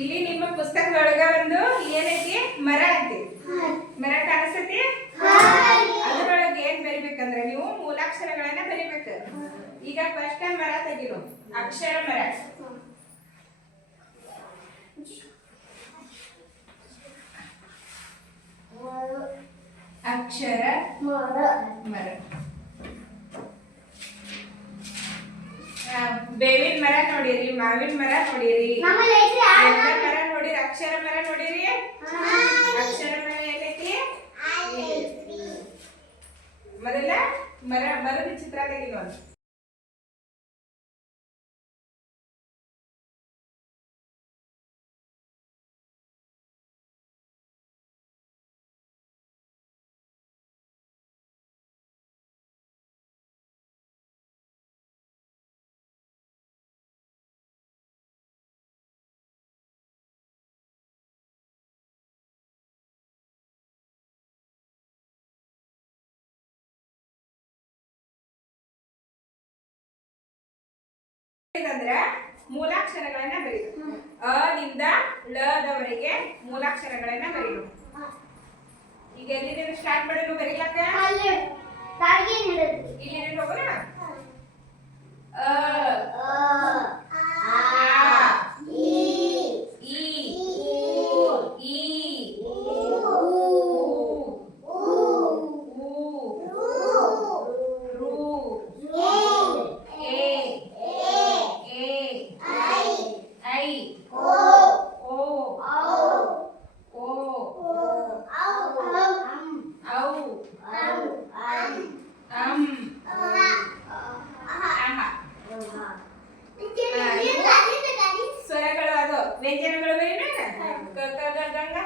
ಇಲ್ಲಿ ನಿಮ್ಮ ಪುಸ್ತಕದೊಳಗ ಒಂದು ಏನೈತಿ ಮರ ಐತಿ. ಮರ ಕಾಣಿಸ್ತೈತಿ. ಅದರೊಳಗೆ ಏನ್ ಬರಿಬೇಕಂದ್ರೆ ನೀವು ಮೂಲಾಕ್ಷರಗಳನ್ನ ಬರಿಬೇಕು. ಈಗ ಫಸ್ಟ್ ಮರ ತೆಗಿರು. ಅಕ್ಷರ ಮರ. ಅಕ್ಷರ ಮರ. ಬೇವಿನ ಮರ ನೋಡಿರಿ, ಮಾವಿನ ಮರ ನೋಡಿರಿ, ಮರ ನೋಡಿರಿ, ಅಕ್ಷರ ಮರ ನೋಡಿರಿ. ಅಕ್ಷರ ಮರ ಏನೈತಿ? ಮೊದಲ ಮರದ ಚಿತ್ರ ತೆಗಿನೋ. ಅಂದ್ರ ಮೂಲಾಕ್ಷರಗಳನ್ನ ಬರೀದು. ಅ ನಿಂದ ಳದವರೆಗೆ ಮೂಲಾಕ್ಷರಗಳನ್ನ ಬರೀದು. ಈಗ ಎಲ್ಲಿಂದ ಸ್ಟಾರ್ಟ್ ಮಾಡೋದು ಬರೀಲಕ್ಕ? ಇಲ್ಲಿ ಹೋಗೋಣ. ಅ ಸ್ವರಗಳು ಅದು ವ್ಯಂಜನಗಳು ಬೇರೆ. ಕ ಗ ಗ ಗ ಗ